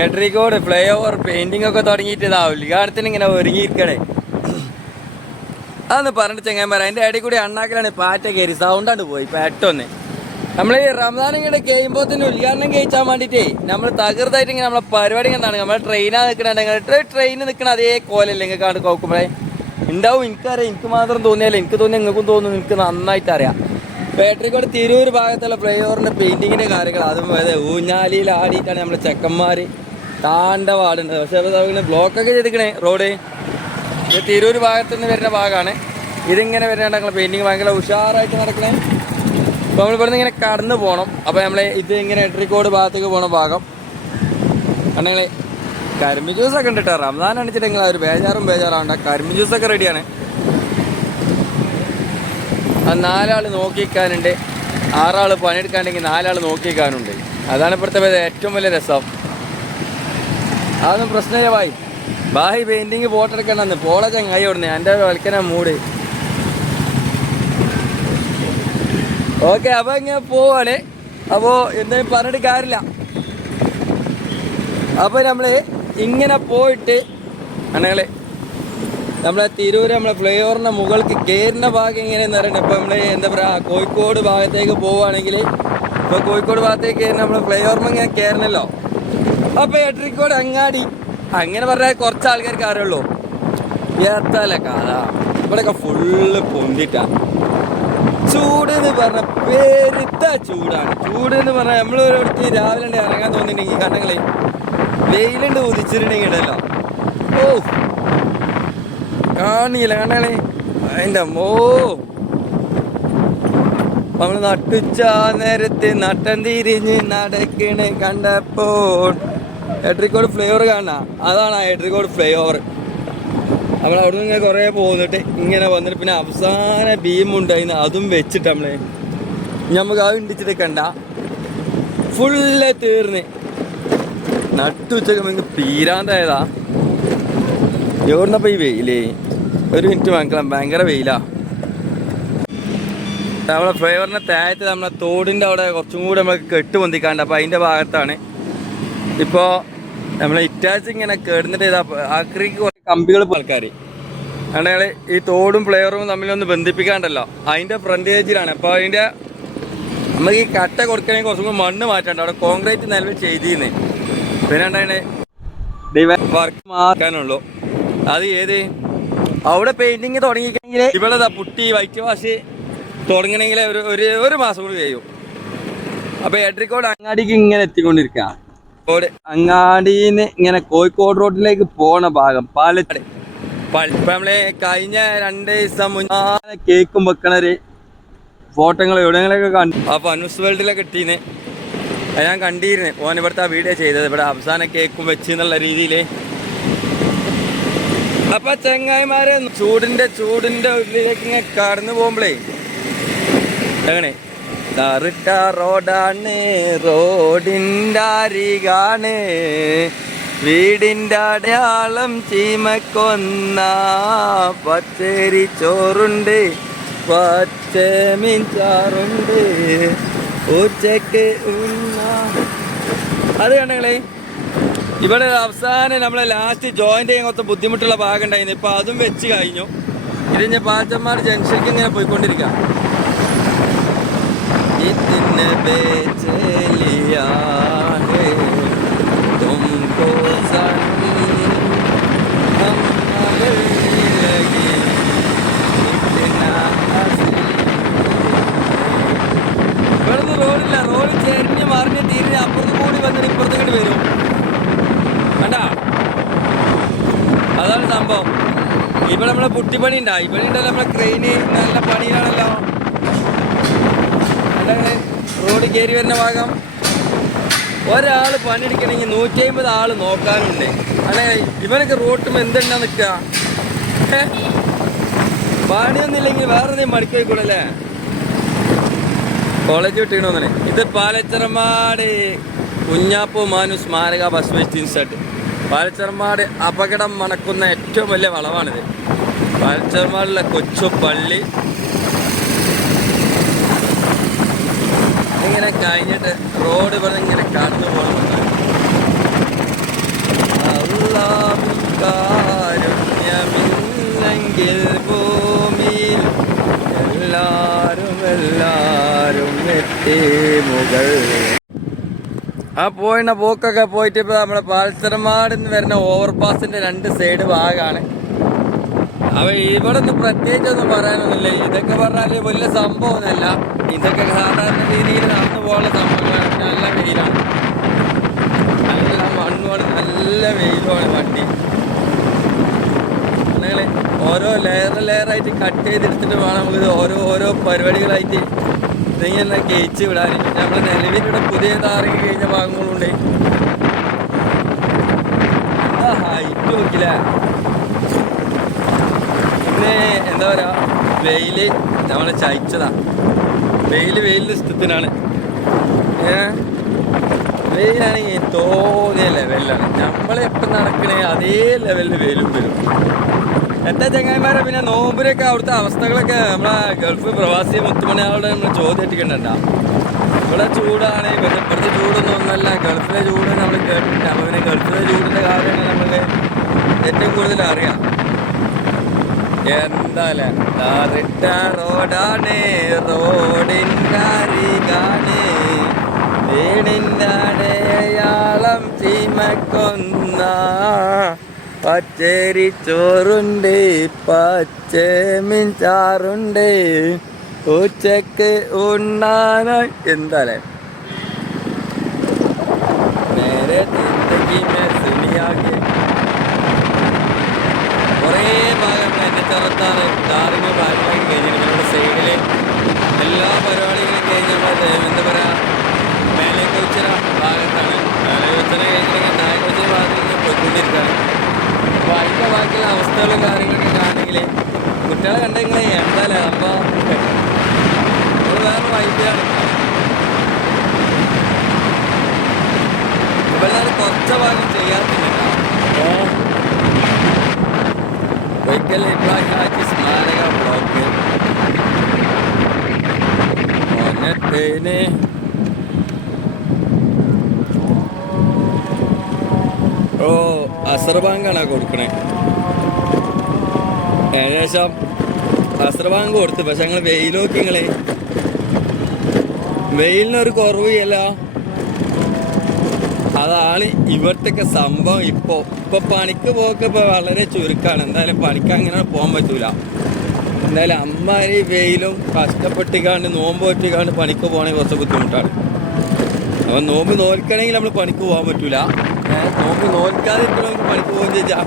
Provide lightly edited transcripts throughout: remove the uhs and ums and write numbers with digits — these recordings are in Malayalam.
ഏട്രിക്കോട് ഫ്ലൈ ഓവർ പെയിന്റിംഗ് ഒക്കെ തുടങ്ങിയിട്ട് ഇതാ ഉദ്ഘാടനത്തിന് ഇങ്ങനെ ഒരുങ്ങിയിരിക്കണേ. അതൊന്ന് പറഞ്ഞിട്ട് ചെങ്ങന്മാർ അതിൻ്റെ ഇടയിൽ കൂടി അണ്ണാക്കലാണ് പാറ്റ കയറി സൗണ്ടാണ്ട് പോയി പെട്ടൊന്ന്. നമ്മൾ ഈ റംസാൻ ഇങ്ങനെ കഴിയുമ്പോൾ തന്നെ ഉദ്ഘാടനം കഴിച്ചാൽ വേണ്ടിയിട്ടേ നമ്മൾ തകർത്തായിട്ട് ഇങ്ങനെ നമ്മളെ പരിപാടി എന്താണ് നമ്മളെ ട്രെയിനാണ് നിൽക്കണ ട്രെയിനിൽ നിൽക്കണ അതേ കോലല്ലേ നിങ്ങൾക്ക് കണ്ട് നോക്കുമ്പോഴേ ഉണ്ടാവും. എനിക്കറിയാം, എനിക്ക് മാത്രം തോന്നിയാലേ എനിക്ക് തോന്നി നിങ്ങൾക്കും തോന്നുന്നു, എനിക്ക് നന്നായിട്ട് അറിയാം. പേട്രിക്കോട് തിരൂർ ഭാഗത്തുള്ള ഫ്ലൈ ഓവറിൻ്റെ പെയിൻറ്റിങ്ങിൻ്റെ കാര്യങ്ങൾ അതും ഊഞ്ഞാലിയിൽ ആടിയിട്ടാണ് നമ്മളെ ചെക്കന്മാർ താണ്ടവാടുണ്ട്. പക്ഷേ ഇങ്ങനെ ബ്ലോക്കൊക്കെ ചെയ്തിരിക്കണേ റോഡ്. ഇത് തിരൂർ ഭാഗത്തു നിന്ന് വരുന്ന ഭാഗമാണ്. ഇതിങ്ങനെ വരുന്ന ഞങ്ങൾ പെയിൻറ്റിങ് ഭയങ്കര ഉഷാറായിട്ട് നടക്കണേ. അപ്പോൾ നമ്മൾ ഇവിടുന്ന് ഇങ്ങനെ കടന്നു പോകണം. അപ്പോൾ നമ്മൾ ഇത് ഇങ്ങനെ എട്രിക്കോട് ഭാഗത്തേക്ക് പോകണ ഭാഗം കണ്ടെങ്കിൽ കരിമ്പ് ജ്യൂസൊക്കെ ഉണ്ട് കേട്ടോ. റംസാൻ അടിച്ചിട്ടെങ്കിൽ ഒരു ബേജാറാവണ്ട, കരിമ്പ് ജ്യൂസൊക്കെ റെഡിയാണ്. അത് 4 ആൾ നോക്കിക്കാനുണ്ട്, 6 ആൾ പണിയെടുക്കാണ്ടെങ്കിൽ 4 ആൾ നോക്കിക്കാനുണ്ട്. അതാണ് ഇപ്പോഴത്തെ ഏറ്റവും വലിയ രസം. അതൊന്നും പ്രശ്നമില്ല ബായി പെയിൻറ്റിങ് ഫോട്ടോ എടുക്കണ്ടെന്ന് പോളെ ചങ്ങായി ഓടുന്നേ എൻ്റെ വൽക്കന മൂട്. ഓക്കെ, അപ്പോൾ ഇങ്ങനെ പോവാണ്. അപ്പോൾ എന്തെങ്കിലും പറഞ്ഞിട്ട് കാര്യമില്ല. അപ്പോൾ നമ്മൾ ഇങ്ങനെ പോയിട്ട് ആണെങ്കിൽ നമ്മളെ തിരൂർ നമ്മളെ ഫ്ലൈ ഓവറിൻ്റെ മുകൾക്ക് കയറുന്ന ഭാഗം എങ്ങനെയെന്ന് പറയുന്നത്. ഇപ്പോൾ നമ്മൾ എന്താ പറയുക കോഴിക്കോട് ഭാഗത്തേക്ക് പോവുകയാണെങ്കിൽ ഇപ്പോൾ കോഴിക്കോട് ഭാഗത്തേക്ക് കയറുന്ന നമ്മൾ ഫ്ലൈ ഓവറിന് ഇങ്ങനെ കയറണമല്ലോ. അപ്പോൾ എട്രിക്കോട് അങ്ങാടി അങ്ങനെ പറഞ്ഞാൽ കുറച്ച് ആൾക്കാർക്ക് അറിയുള്ളൂ. എത്താല കഥ ഇവിടെയൊക്കെ ഫുള്ള് പൊന്തിട്ടാണ്. ചൂട് എന്ന് പറഞ്ഞാൽ പെരുത്ത ചൂടാണ്. ചൂട് എന്ന് പറഞ്ഞാൽ നമ്മൾ ഒരിടത്ത് രാവിലെ ഇറങ്ങാൻ തോന്നിയിട്ടുണ്ടെങ്കിൽ കണ്ണങ്ങളെ വെയിലുണ്ട് ഉദിച്ചിട്ടുണ്ടെങ്കിൽ ഇടല്ലോ. ഓ കാണില്ല കണ്ണങ്ങളെ അതിൻ്റെ അമ്മോ. നമ്മൾ നട്ടുച്ച നേരത്തെ നട്ടം തിരിഞ്ഞ് നടക്കണേ കണ്ടപ്പോൾ എട്രിക്കോട് ഫ്ലൈ ഓവർ കാണാം. അതാണ് ആ എട്രിക്കോട് ഫ്ലൈ ഓവർ. നമ്മൾ അവിടെ നിന്ന് ഇങ്ങനെ കുറേ പോന്നിട്ട് ഇങ്ങനെ വന്നിട്ട് പിന്നെ അവസാന ബീമുണ്ടായിരുന്നു അതും വെച്ചിട്ട് നമുക്ക് അത് ഇണ്ടിച്ചിട്ട് കണ്ട ഫുള്ള് തീർന്ന് നട്ടുച്ചക്ക് നമുക്ക് പീരാന്തായതാ. എവിടുന്നപ്പോൾ ഈ വെയിലേ? ഒരു മിനിറ്റ് മക്കളെ ഭയങ്കര വെയിലാ. നമ്മളെ ഫ്ലൈ ഓവറിൻ്റെ താഴത്ത് നമ്മളെ തോടിൻ്റെ അവിടെ കുറച്ചും കൂടി നമുക്ക് കെട്ട് പൊന്തിക്കാണ്ട്. അപ്പോൾ അതിൻ്റെ ഭാഗത്താണ് ഇപ്പോൾ നമ്മൾ ഇറ്റാച്ച് ഇങ്ങനെ കേടുന്നിട്ട് ആക്രിക്ക് കുറേ കമ്പികൾ ആൾക്കാർ ആണെങ്കിൽ ഈ തോടും ഫ്ലെയറും തമ്മിലൊന്ന് ബന്ധിപ്പിക്കാണ്ടല്ലോ അതിൻ്റെ ഫ്രണ്ടേജിലാണ്. അപ്പോൾ അതിൻ്റെ നമുക്ക് ഈ കട്ട കൊടുക്കണമെങ്കിൽ കുറച്ചും കൂടി മണ്ണ് മാറ്റണ്ട. അവിടെ കോൺക്രീറ്റ് നിലവിൽ ചെയ്തിരുന്നേ. പിന്നെ ഉണ്ടായത് വർക്ക് മാറ്റാനുള്ളൂ. അത് ഏത് അവിടെ പെയിൻറ്റിങ് തുടങ്ങിക്കണമെങ്കിൽ ഇവിടെ പുട്ടി വൈറ്റ് വാഷ് തുടങ്ങണമെങ്കിൽ ഒരു മാസം കൂടി കഴിയും. അപ്പോൾ എട്രിക്കോട് അങ്ങാടിക്ക് ഇങ്ങനെ എത്തിക്കൊണ്ടിരിക്കുക. അങ്ങാടിന്ന് ഇങ്ങനെ കോഴിക്കോട് റോഡിലേക്ക് പോണ ഭാഗം പാലക്കാട്. ഇപ്പം നമ്മള് കഴിഞ്ഞ 2 ദിവസം മുന്നേ കേക്കും വെക്കണൊരു ഫോട്ടോകൾ എവിടെയെങ്കിലൊക്കെ കണ്ടു. അപ്പോൾ അനൂസ് വേൾഡിലൊക്കെ ഇട്ടീന്ന് ഞാൻ കണ്ടിരുന്നു. ഓൻ ഇവിടുത്തെ വീഡിയോ ചെയ്തത് ഇവിടെ അവസാനം കേക്കും വെച്ച് എന്നുള്ള രീതിയിൽ. അപ്പം ചങ്ങായിമാരെ ചൂടിൻ്റെ ഉള്ളിലേക്ക് ഇങ്ങനെ കടന്നു പോകുമ്പോഴേ അങ്ങനെ തറുട്ട റോഡാണ്, റോഡിൻ്റെ അരികാണ്, വീടിൻ്റെ അടയാളം ചീമക്കൊന്ന, പച്ചരി ചോറുണ്ട്, പച്ച മീൻ ചാറുണ്ട്, ഉച്ചക്ക് അത് കണ്ടങ്ങളെ. ഇവിടെ അവസാനം നമ്മളെ ലാസ്റ്റ് ജോയിൻ്റ് ചെയ്യാൻ കുറച്ച് ബുദ്ധിമുട്ടുള്ള ഭാഗം ഉണ്ടായിരുന്നു. ഇപ്പോൾ അതും വെച്ച് കഴിഞ്ഞു. ഇത് ഞാൻ പാച്ചന്മാർ ജംഗ്ഷനിലേക്ക് ഇങ്ങനെ പോയിക്കൊണ്ടിരിക്കാം. इतने बेच लिया है तुमको सनम हम लगी इतना ഇവിടുന്ന് റോഡില്ല. റോഡ് ചെരിഞ്ഞ് മറിഞ്ഞ് തിരിഞ്ഞ് അപ്പുറത്ത് കൂടി വന്നിട്ട് ഇപ്പുറത്തേക്ക് വരും. കണ്ടാ അതാണ് സംഭവം. ഇവിടെ നമ്മളെ പുട്ടിപ്പണി ഉണ്ടായി. ഇവിടെ ഉണ്ടല്ലോ നമ്മളെ ക്രെയിന് നല്ല പണിയാണല്ലോ. റോഡ് കയറി വരുന്ന ഭാഗം ഒരാൾ പണിയെടുക്കണമെങ്കിൽ 150 ആൾ നോക്കാനുണ്ട്. അല്ലെങ്കിൽ ഇവനൊക്കെ റോട്ടും എന്തുണ്ടാ നിൽക്കുക. പണിയൊന്നുമില്ലെങ്കിൽ വേറെ എന്തെങ്കിലും മടിക്ക് പോയിക്കൂടല്ലേ. കോളേജ് വിട്ടിക്കണമെന്നെ. ഇത് പാലച്ചറമാട് കുഞ്ഞാപ്പു മാനു സ്മാരക ബസ് വെയിറ്റിംഗ് ഷെഡ്. പാലച്ചറമാട് അപകടം മണക്കുന്ന ഏറ്റവും വലിയ വളവാണിത്. പാലച്ചറമാടിലെ കൊച്ചു പള്ളി ഇങ്ങനെ കഴിഞ്ഞിട്ട് റോഡ് ഇവിടെ ഇങ്ങനെ കടന്നു പോകുന്നുണ്ട്. ആ പോക്കൊക്കെ പോയിട്ട് ഇപ്പൊ നമ്മളെ പാൽസരമാട് വരുന്ന ഓവർപാസിന്റെ 2 സൈഡ് ഭാഗമാണ്. അപ്പൊ ഇവിടെ ഒന്നും പ്രത്യേകിച്ചൊന്നും പറയാനൊന്നുമില്ല. ഇതൊക്കെ പറഞ്ഞാല് വലിയ സംഭവമൊന്നുമല്ല. ഇതൊക്കെ സാധാരണ രീതിയിൽ നടന്നു പോകാനുള്ള സംഭവങ്ങളാണ്. നല്ല വെയിലാണ്, നല്ല മണ്ണുമാണ്, നല്ല വെയിലുമാണ് വണ്ടി. നിങ്ങള് ഓരോ ലെയറായിട്ട് കട്ട് ചെയ്തെടുത്തിട്ട് വേണം നമുക്ക് ഓരോ പരിപാടികളായിട്ട് ഇതെങ്ങനെ കേച്ച് വിടാൻ. നമ്മളെ നിലവിലിവിടെ പുതിയ താറങ്ങി കഴിഞ്ഞ ഭാഗങ്ങളുണ്ട്. എന്താ ഹൈറ്റ് നോക്കില്ല. പിന്നെ എന്താ പറയാ, വെയില് നമ്മളെ ചയച്ചതാ. വെയിലിന്റെ ഇഷ്ടത്തിനാണ്. വെയിലാണെങ്കിൽ തോന്നിയ ലെവലിലാണ്. നമ്മളെപ്പം നടക്കണേ അതേ ലെവലിൽ വെയിലും വരും. എന്താ ചങ്ങായിമാരെ, പിന്നെ നോമ്പിനൊക്കെ അവിടുത്തെ അവസ്ഥകളൊക്കെ നമ്മളെ ഗൾഫ് പ്രവാസി മുത്തുമണിയാളോട് നമ്മൾ ചോദ്യമായിട്ടിക്കണ്ട. ഇവിടെ ചൂടാണ്, ഇവിടുത്തെ ചൂടൊന്നും ഒന്നല്ല, ഗൾഫിലെ ചൂട് നമ്മൾ കേട്ടിട്ടുണ്ട്. അപ്പോൾ പിന്നെ ഗൾഫിലെ ചൂടിൻ്റെ കാര്യമാണ് നമുക്ക് ഏറ്റവും കൂടുതൽ അറിയാം. എന്താല്ലേ റോഡാണ്, റോഡിൻ്റെ അരികാണ്, വീടിൻ്റെ അടയാളം ചീമക്കൊന്ന പച്ചരി ചോറുണ്ട്, പച്ചമീൻ ചാറുണ്ട്, ഉച്ചക്ക് ഉണ്ണാനായി. എന്താല്ലേ നേരെ സുനിയാകെ കുറേ ഭാഗങ്ങൾ എന്നെ ചെറുത്താണ് ടാറിങ് ഭാഗങ്ങളൊക്കെ കഴിഞ്ഞിട്ടുണ്ട്. നമ്മുടെ സൈഡില് എല്ലാ പരിപാടികളും കഴിഞ്ഞ് എന്താ പറയുക, മേലേക്കൊച്ചിന ഭാഗത്താണ്. മേലേക്കൊച്ചിന കഴിഞ്ഞിട്ടുണ്ടെങ്കിൽ താഴെക്കൊച്ചിന ഭാഗത്തേക്ക് പോയിക്കൊണ്ടിരിക്കുകയാണ്. അപ്പോൾ അതിൻ്റെ ബാക്കിയുള്ള അവസ്ഥകളും കാര്യങ്ങളൊക്കെ കാണണമെങ്കിൽ കുട്ടികളെ കണ്ടെങ്കിൽ എന്തായാലും അപ്പോൾ നമ്മൾ വേറെ വൈദ്യാണ്. ഇവിടെ കുറച്ച് ഭാഗം ചെയ്യാത്തില്ല. ഒരിക്കൽ ഇബ്രാഹിം ഹാജി സ്മാരക ബ്ലോക്ക് ഒന്നത്തേന് അസർ ബാങ്കാണ് കൊടുക്കണേ. ഏകദേശം അസർ ബാങ്ക് കൊടുത്ത്, പക്ഷെ ഞങ്ങൾ വെയിലൊക്കെ വെയിലിനൊരു കുറവില്ല. അതാണ് ഇവിടുത്തെ സംഭവം. ഇപ്പൊ പണിക്ക് പോക്ക് ഇപ്പൊ വളരെ ചുരുക്കാണ്. എന്തായാലും പണിക്ക് അങ്ങനെ പോകാൻ പറ്റൂല. എന്തായാലും അമ്മാരി വെയിലും കഷ്ടപ്പെട്ടിക്കാണ്ട് നോമ്പ് പറ്റിക്കാണ്ട് പണിക്ക് പോകണമെങ്കിൽ കുറച്ച് ബുദ്ധിമുട്ടാണ്. അപ്പം നോമ്പ് നോൽക്കണമെങ്കിൽ നമ്മൾ പണിക്ക് പോകാൻ പറ്റൂല. നോമ്പ് നോൽക്കാതെ നമുക്ക് പണിക്ക് പോകുകയും ചോദിച്ചാൽ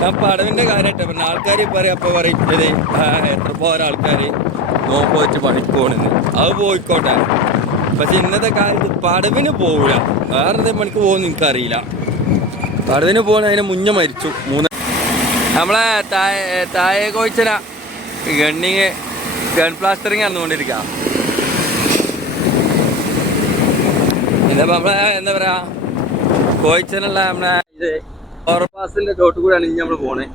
ഞാൻ പടവിൻ്റെ കാര്യമായിട്ട് പറഞ്ഞ ആൾക്കാർ പറയാം. അപ്പോൾ പറയും എത്ര പോരാ ആൾക്കാർ നോമ്പ് വെച്ച് പണിക്ക് പോകണമെന്ന്. അത് പോയിക്കോട്ടെ, പക്ഷെ ഇന്നത്തെ കാലത്ത് പടവിന് പോകില്ല. വേറെ എന്തെങ്കിലും പണിക്ക് പോകുമെന്ന് എനിക്കറിയില്ല. പടവിന് പോകണ അതിന് മുന്നേ മരിച്ചു. നമ്മളെ താഴെ കോയിച്ചന ഗൺ പ്ലാസ്റ്ററിങ് നടന്നുകൊണ്ടിരിക്കുക. എന്താ നമ്മളെ എന്താ പറയാ, കോയിച്ചനുള്ള നമ്മളെ ഇത് ഓവർപാസിന്റെ ചോട്ട് കൂടെയാണ് ഇനി നമ്മൾ പോണേ.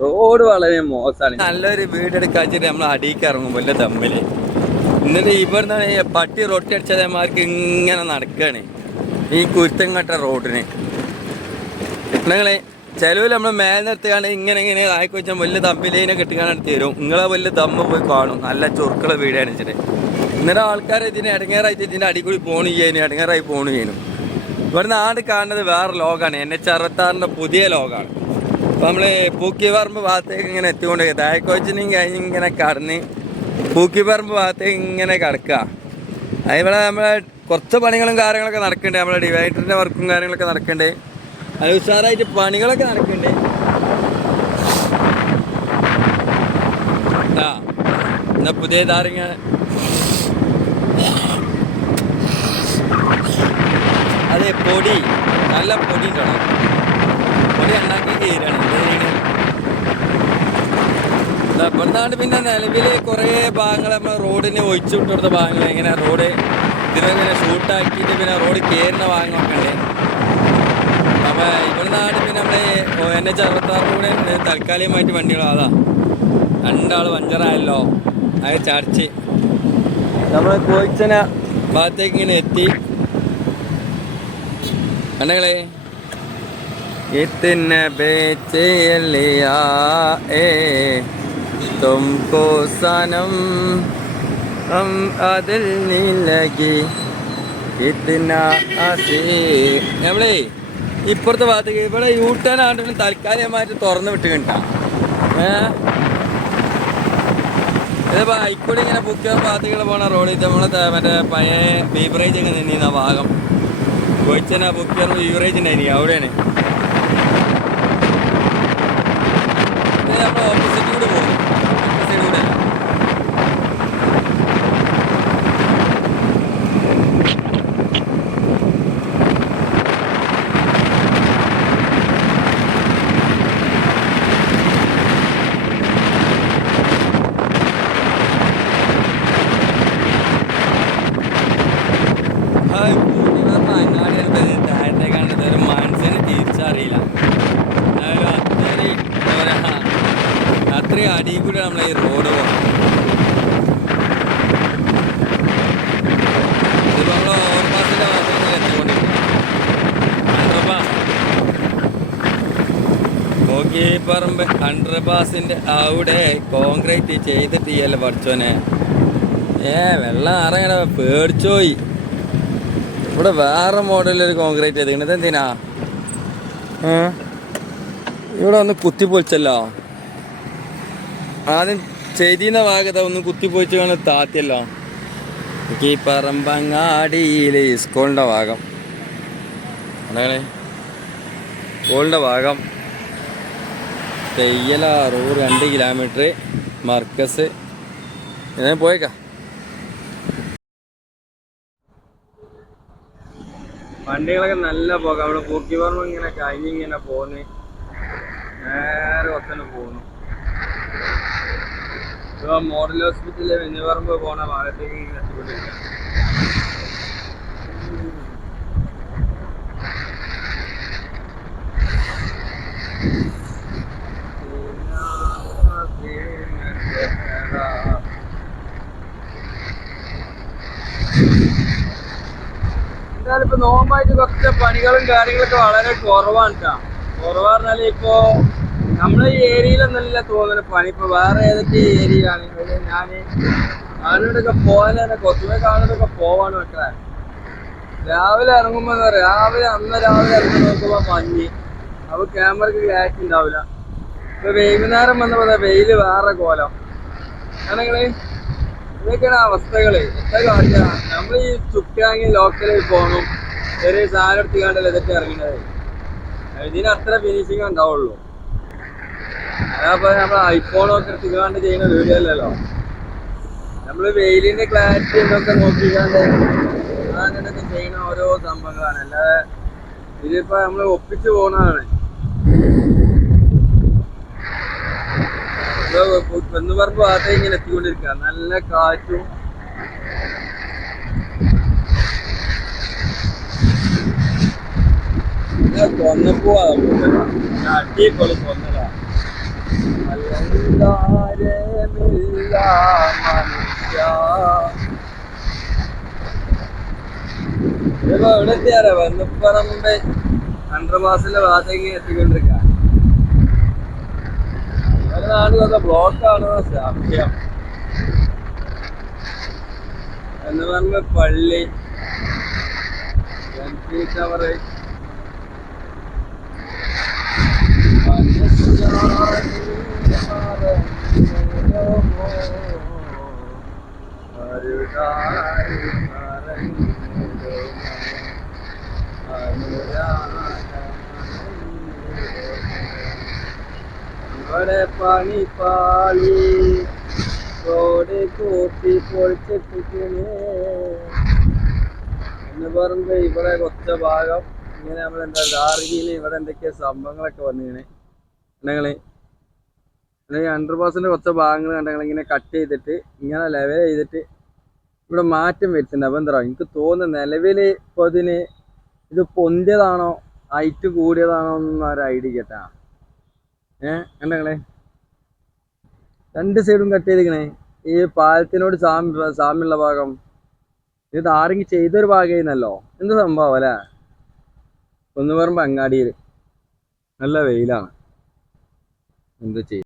റോഡ് വളരെ മോശമാണ്. നല്ലൊരു വീടെടുക്കാൻ വെച്ചിട്ട് നമ്മൾ അടിയിക്ക് ഇറങ്ങും വലിയ തമ്മില്. എന്നിട്ട് ഇവിടുന്ന് പട്ടി റൊട്ടി അടിച്ചതേമാർക്ക് ഇങ്ങനെ നടക്കുകയാണ് ഈ കുരുത്തങ്കട്ട റോഡിന്. നിങ്ങളെ ചിലവിൽ നമ്മൾ മേലെടുത്തുകാണ്ട് ഇങ്ങനെ ആയിക്കോ വെച്ചാൽ വലിയ തമ്പിലേനെ കെട്ടിക്കാണ്ട് തരും. നിങ്ങളെ വലിയ തമ്മ പോയി കാണും. നല്ല ചൊറുക്കുള്ള വീടാണ് വെച്ചിട്ട്. ഇന്നലെ ആൾക്കാർ ഇതിന് ഇടങ്ങേറായിട്ട് ഇതിൻ്റെ അടിക്കൂടി പോണു ചെയ്യാനും ഇടങ്ങേറായി പോണു ചെയ്യാനും. ഇവിടുന്ന് ആട് കാണുന്നത് വേറെ ലോകമാണ്. NH66 പുതിയ ലോകമാണ്. അപ്പോൾ നമ്മൾ പൂക്കിപ്പറമ്പ് ഭാഗത്തേക്ക് ഇങ്ങനെ എത്തിക്കൊണ്ട് താഴെക്കോച്ചിനെയും കഴിഞ്ഞ് ഇങ്ങനെ കടന്ന് പൂക്കിപ്പറമ്പ് ഭാഗത്തേക്ക് ഇങ്ങനെ കിടക്കുക. അതിവിടെ നമ്മളെ കുറച്ച് പണികളും കാര്യങ്ങളൊക്കെ നടക്കുന്നുണ്ട്. നമ്മളെ ഡിവൈഡറിൻ്റെ വർക്കും കാര്യങ്ങളൊക്കെ നടക്കുന്നുണ്ട്. അത് ഉഷാറായിട്ട് പണികളൊക്കെ നടക്കുന്നുണ്ട്. എന്നാ പുതിയ താരങ്ങ അതെ പൊടി, നല്ല പൊടി ഉണ്ടാവും. പൊടി ഉണ്ടാക്കി കീരാണ് ഇവിടുന്നാണ്ട്. പിന്നെ നിലവിൽ കുറേ ഭാഗങ്ങൾ നമ്മൾ റോഡിന് ഒഴിച്ചു വിട്ടുകൊടുത്ത ഭാഗങ്ങൾ ഇങ്ങനെ റോഡ് ഇതിനെങ്ങനെ ഷൂട്ടാക്കിയിട്ട് പിന്നെ റോഡ് കയറുന്ന ഭാഗങ്ങളൊക്കെ ഉണ്ട്. അപ്പോൾ ഇവിടുന്നാണ്ട് പിന്നെ നമ്മൾ NH66 കൂടെ താൽക്കാലികമായിട്ട് വണ്ടികളോ അതാ 2 ആൾ പഞ്ചറായല്ലോ. അത് ചടച്ച് നമ്മൾ കോയിച്ചന ഭാഗത്തേക്ക് ഇങ്ങനെ എത്തി. കണ്ടങ്ങളെ इतने बेचे लिया ए तुमको सनम हम अदिल नहीं लगी നമ്മളേ ഇപ്പുറത്തെ ഭാഗത്തേക്ക് ഇവിടെ യൂട്ടേൺ ആണ്ടിനും താൽക്കാലികമായിട്ട് തുറന്നു വിട്ട് കിട്ടാം. ഇതിപ്പോൾ ഹൈക്കോടതി ഇങ്ങനെ ബുക്ക് ഭാഗത്തേക്ക് പോണ റോഡ് ഇത് നമ്മളെ മറ്റേ പഴയ ബീവറേജ് ഒക്കെ നിന്നിരുന്ന ഭാഗം കൊയിച്ചന ബുക്ക് ബീവറേജ് ഉണ്ടായിരിക്കും അവിടെയാണ്. ഇത് നമ്മൾ ഓപ്പോസിറ്റ് കൂടെ പോകും, സൈഡ് കൂടെ അല്ല. താഴത്തേക്കാണ്ട് ഒരു മനസ്സിന് തിരിച്ചറിയില്ല. അത്രയും അടിയിൽ കൂടെ നമ്മളെ ഈ റോഡ് പോകണം. ഇതിപ്പോൾ നമ്മൾ ഓവർപാസിൻ്റെ ഭാഗത്തേക്ക് എത്തിക്കൊണ്ടിരിക്കും. നോക്കിപ്പറമ്പ് അണ്ടർപാസിൻ്റെ അവിടെ കോൺക്രീറ്റ് ചെയ്തിട്ടില്ല പഠിച്ചോനെ. വെള്ളം ഇറങ്ങണ പേടിച്ചോയി. ഇവിടെ വേറെ മോഡലൊരു കോൺക്രീറ്റ് ചെയ്തിരിക്കണത് എന്തിനാ? ഇവിടെ ഒന്ന് കുത്തിപ്പൊളിച്ചല്ലോ. ആദ്യം ചെയ്തിരുന്ന ഭാഗത്ത് ഒന്ന് കുത്തിപ്പൊളിച്ച് കൊണ്ട് താത്തിയല്ലോ. ഈ പറമ്പങ്ങാടിയിൽ സ്കൂളിൻ്റെ ഭാഗം എന്താണ് സ്കൂളിൻ്റെ ഭാഗം തെയ്യല റോഡ് 2 കിലോമീറ്റർ മർക്കസ് ഞാൻ പോയേക്കാം. വണ്ടികളൊക്കെ നല്ല പോകാം. അവിടെ പൂക്കിപ്പറമ്പ് ഇങ്ങനെ കഴിഞ്ഞിങ്ങനെ പോന്ന് നേരെ ഒത്തന്നെ പോകുന്നു. ഇപ്പോൾ മോഡൽ ഹോസ്പിറ്റലിൽ വെഞ്ഞുപറമ്പ് പോണ ഭാഗത്തേക്ക് ഇങ്ങനെ എത്തിക്കൊണ്ടിരിക്കുക. എന്തായാലും ഇപ്പൊ നോമ്പായിട്ട് കുറച്ച് പണികളും കാര്യങ്ങളൊക്കെ വളരെ കുറവാണ് കേട്ടോ. കുറവ് പറഞ്ഞാല് ഇപ്പോ നമ്മളെ ഈ ഏരിയയിലൊന്നല്ല തോന്നുന്നു പണി. ഇപ്പൊ വേറെ ഏതൊക്കെ ഏരിയയിലാണ് ഞാൻ ആളുകളൊക്കെ പോകാൻ തന്നെ കൊത്തുമേ കാണുന്നതൊക്കെ പോവാണ് വെക്കാൻ. രാവിലെ ഇറങ്ങുമ്പോ എന്താ പറയാ, രാവിലെ ഇറങ്ങി നോക്കുമ്പോ മഞ്ഞ്, അപ്പൊ ക്യാമറക്ക് ക്ലാരിറ്റി ഉണ്ടാവില്ല. ഇപ്പൊ വൈകുന്നേരം വന്നപ്പോ വെയില് വേറെ കോലം. അങ്ങനെങ്ങള് ഇതൊക്കെയാണ് അവസ്ഥകള്. എന്താ കാട്ടുക, നമ്മൾ ഈ ചുറ്റാങ്ങി ലോക്കലിൽ പോകണം, ചെറിയ സാധനം എടുത്തിക്കാണ്ടല്ലോ ഇതൊക്കെ ഇറങ്ങുന്നത്. ഇതിന് അത്ര ഫിനിഷിങ് ഉണ്ടാവുള്ളൂ. അതേപോലെ നമ്മൾ ഐഫോണൊക്കെ എടുത്തിക്കാണ്ട് ചെയ്യുന്ന വീഡിയോ അല്ലല്ലോ. നമ്മൾ വെയിലിന്റെ ക്ലാരിറ്റി എന്തൊക്കെ നോക്കിക്കാണ്ട് അങ്ങനെയൊക്കെ ചെയ്യുന്ന ഓരോ സംഭവങ്ങളാണ്. അല്ലാതെ ഇതിപ്പോ നമ്മൾ ഒപ്പിച്ചു പോകുന്നതാണ്. വെന്നുപറമ്പ് ഭാഗത്തേക്ക് ഇങ്ങനെ എത്തിക്കൊണ്ടിരിക്കുക. നല്ല കാറ്റും കൊന്നപ്പോ അടിപൊളി കൊന്നതാ. ഇതിപ്പോ എവിടെ എത്തിയാറ വെന്നുപറമ്പ് അണ്ടർപാസിന്റെ ഭാഗത്തേക്ക് എത്തിക്കൊണ്ടിരിക്കുക. നാട്ടിലൊക്കെ ബ്ലോക്കാണോ സംശയം. എന്ന് പറഞ്ഞ പള്ളി ടവറ് ഇവിടെ പണിപ്പാളി റോഡ് കൂട്ടി പൊളിച്ചിട്ടിക്കണേ എന്ന് പറയുമ്പോ ഇവിടെ കൊച്ച ഭാഗം ഇങ്ങനെ നമ്മളെന്താ ധാർഗിയിൽ ഇവിടെ എന്തൊക്കെയോ സംഭവങ്ങളൊക്കെ വന്നിങ്ങനെ കണ്ടങ്ങള്. അണ്ടർപാസിന്റെ കുറച്ച് ഭാഗങ്ങൾ കണ്ടങ്ങൾ ഇങ്ങനെ കട്ട് ചെയ്തിട്ട് ഇങ്ങനെ ലെവൽ ചെയ്തിട്ട് ഇവിടെ മാറ്റം വരുത്തുന്നുണ്ട്. അപ്പൊ എന്താ എനിക്ക് തോന്നുന്നു നിലവില് ഇപ്പൊ ഇതിന് ഇത് പൊന്തിയതാണോ ഹൈറ്റ് കൂടിയതാണോ എന്നൊന്നും ഒരു ഐഡിയ കേട്ടാ. കണ്ടങ്ങളെ 2 സൈഡും കട്ട് ചെയ്തിക്കണേ. ഈ പാലത്തിനോട് സാമ്യമുള്ള ഭാഗം ഇത് ആരെങ്കിലും ചെയ്തൊരു ഭാഗമായിരുന്നല്ലോ. എന്ത് സംഭവം അല്ലേ. വെന്നുപറമ്പ് അങ്ങാടിയിൽ നല്ല വെയിലാണ്. എന്ത് ചെയ്യും.